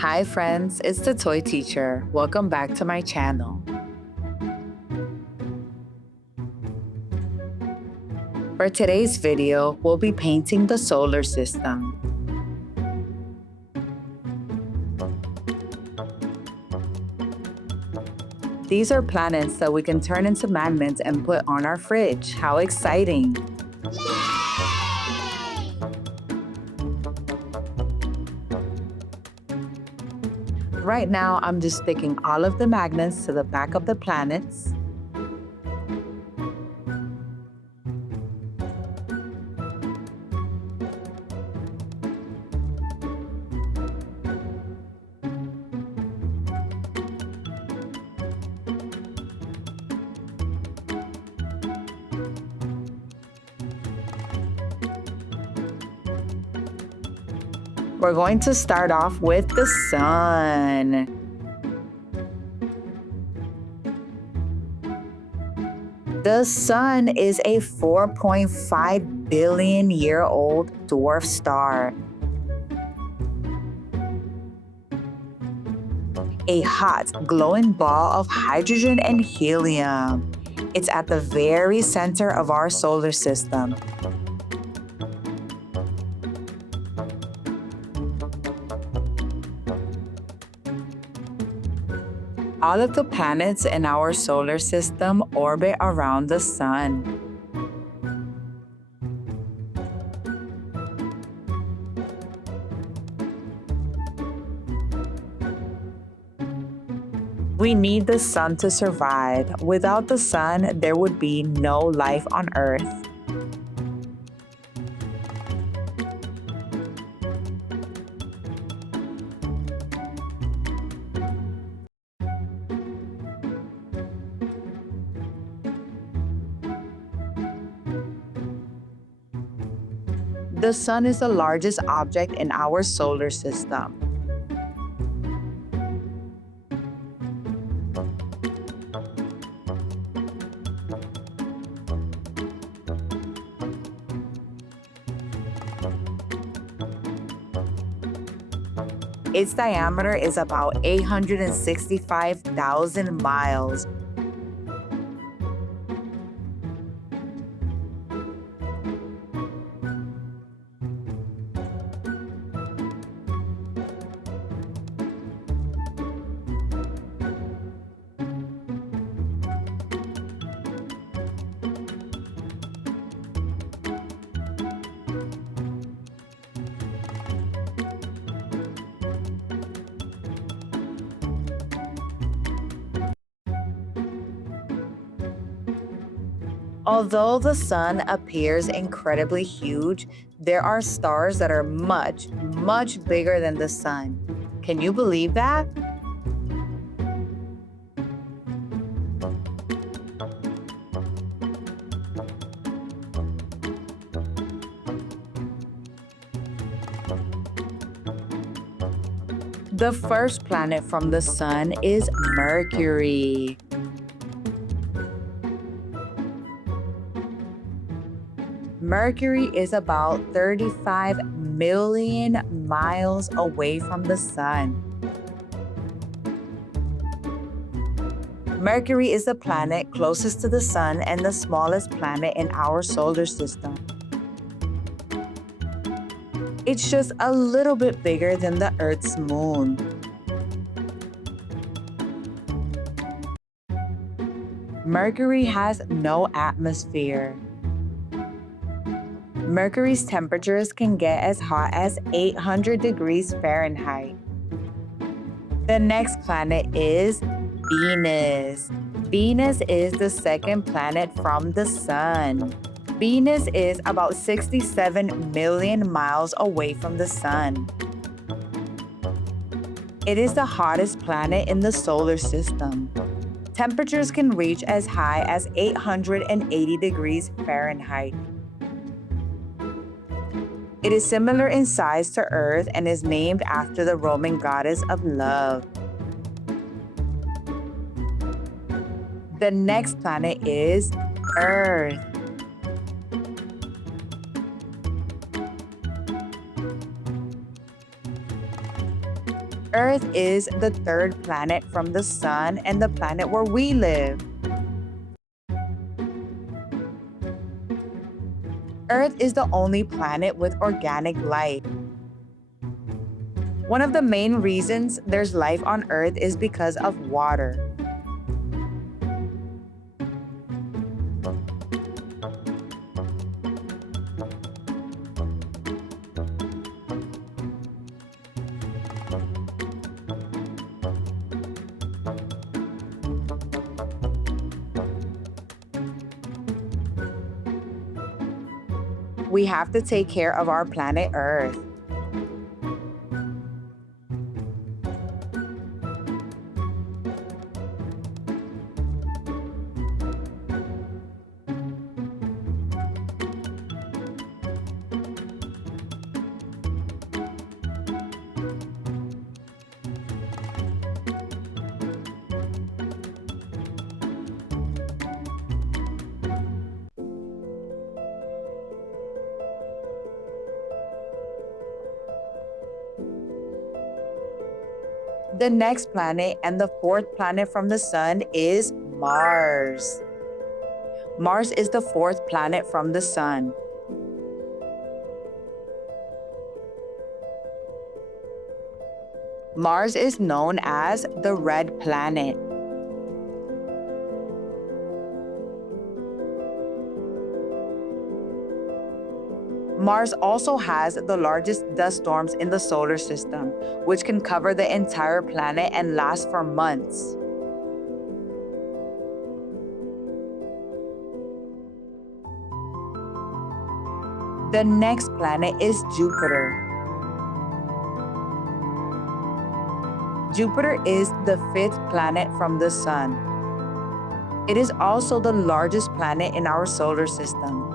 Hi friends, it's the Toy Teacher. Welcome back to my channel. For today's video, we'll be painting the solar system. These are planets that we can turn into magnets and put on our fridge. How exciting! Right now, I'm just sticking all of the magnets to the back of the planets. We're going to start off with the sun. The sun is a 4.5 billion year old dwarf star. A hot, glowing ball of hydrogen and helium. It's at the very center of our solar system. All of the planets in our solar system orbit around the sun. We need the sun to survive. Without the sun, there would be no life on Earth. The sun is the largest object in our solar system. Its diameter is about 865,000 miles. Although the sun appears incredibly huge, there are stars that are much, much bigger than the sun. Can you believe that? The first planet from the sun is Mercury. Mercury is about 35 million miles away from the sun. Mercury is the planet closest to the sun and the smallest planet in our solar system. It's just a little bit bigger than the Earth's moon. Mercury has no atmosphere. Mercury's temperatures can get as hot as 800 degrees Fahrenheit. The next planet is Venus. Venus is the second planet from the sun. Venus is about 67 million miles away from the sun. It is the hottest planet in the solar system. Temperatures can reach as high as 880 degrees Fahrenheit. It is similar in size to Earth and is named after the Roman goddess of love. The next planet is Earth. Earth is the third planet from the sun and the planet where we live. Earth is the only planet with organic life. One of the main reasons there's life on Earth is because of water. We have to take care of our planet Earth. The next planet and the fourth planet from the sun is Mars. Mars is the fourth planet from the sun. Mars is known as the red planet. Mars also has the largest dust storms in the solar system, which can cover the entire planet and last for months. The next planet is Jupiter. Jupiter is the fifth planet from the sun. It is also the largest planet in our solar system.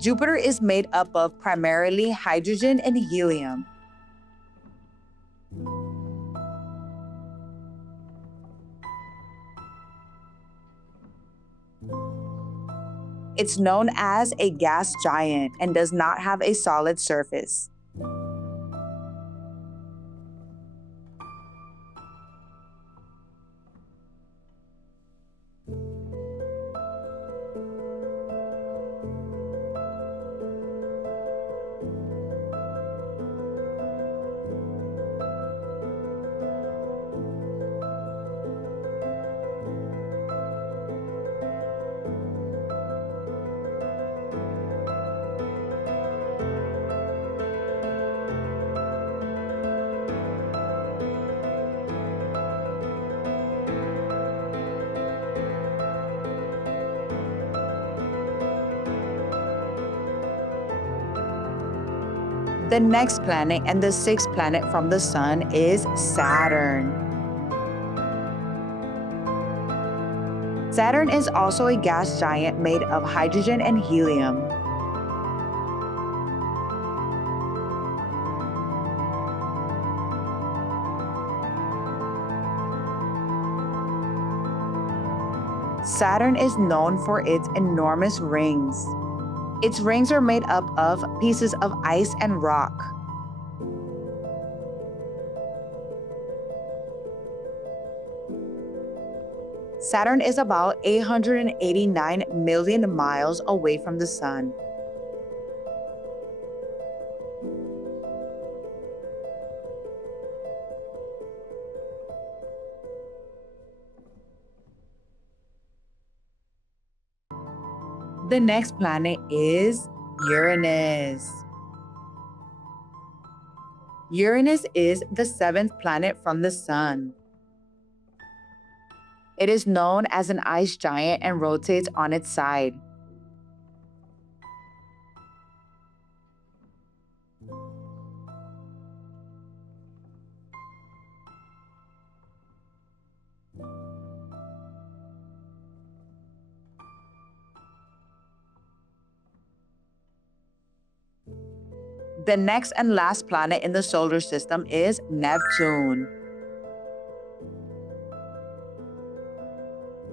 Jupiter is made up of primarily hydrogen and helium. It's known as a gas giant and does not have a solid surface. The next planet and the sixth planet from the sun is Saturn. Saturn is also a gas giant made of hydrogen and helium. Saturn is known for its enormous rings. Its rings are made up of pieces of ice and rock. Saturn is about 889 million miles away from the sun. The next planet is Uranus. Uranus is the seventh planet from the sun. It is known as an ice giant and rotates on its side. The next and last planet in the solar system is Neptune.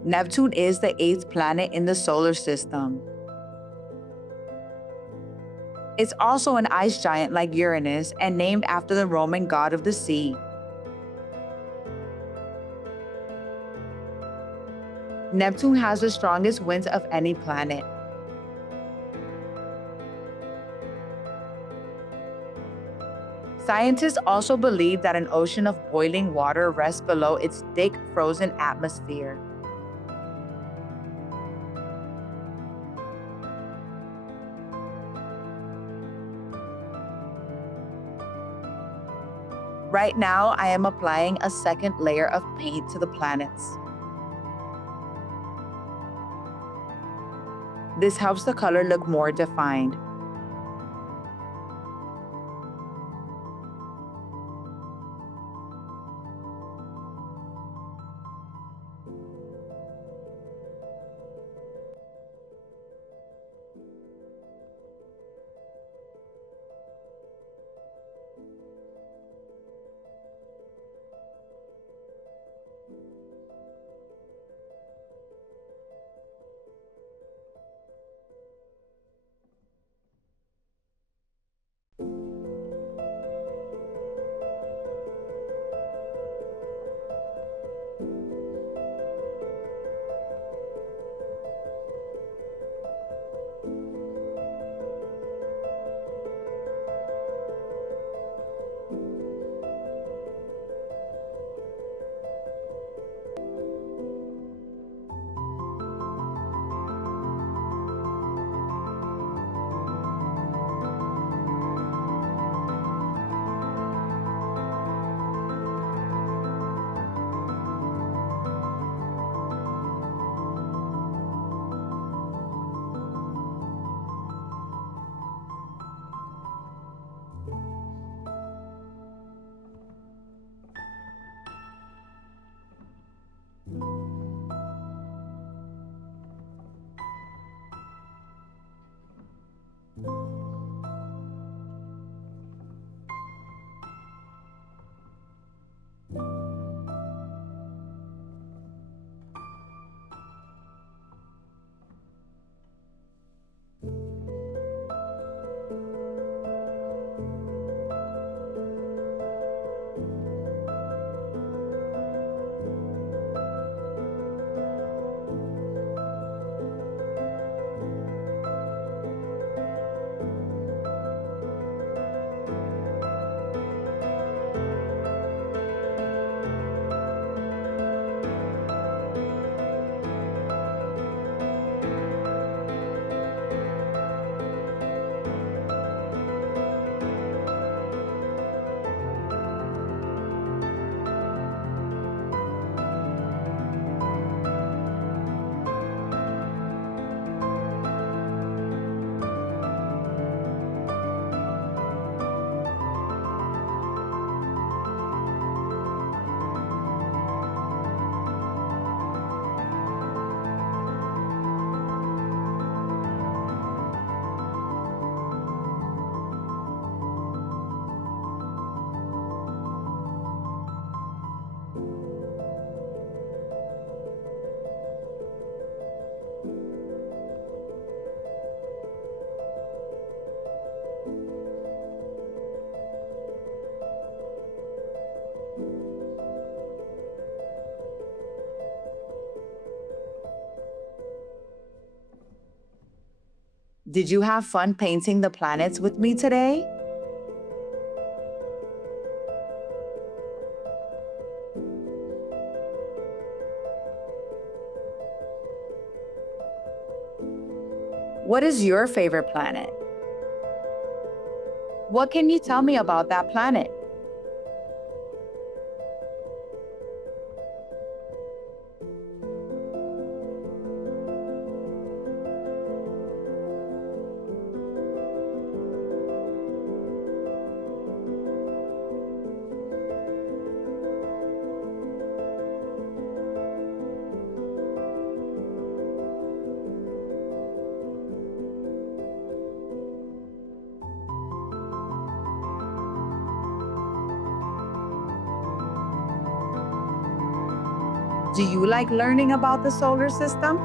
Neptune is the eighth planet in the solar system. It's also an ice giant like Uranus and named after the Roman god of the sea. Neptune has the strongest winds of any planet. Scientists also believe that an ocean of boiling water rests below its thick, frozen atmosphere. Right now, I am applying a second layer of paint to the planets. This helps the color look more defined. Did you have fun painting the planets with me today? What is your favorite planet? What can you tell me about that planet? Do you like learning about the solar system?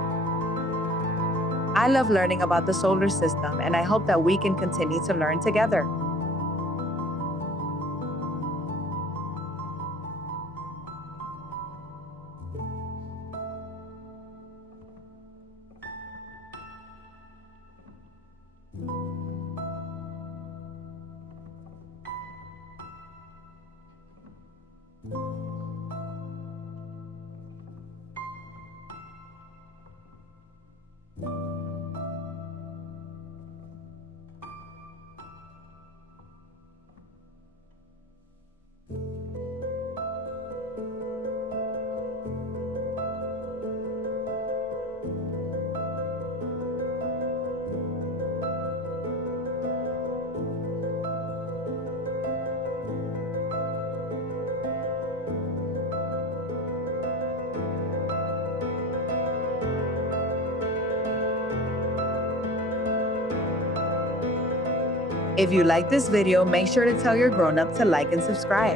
I love learning about the solar system, and I hope that we can continue to learn together. If you like this video, make sure to tell your grown-up to like and subscribe.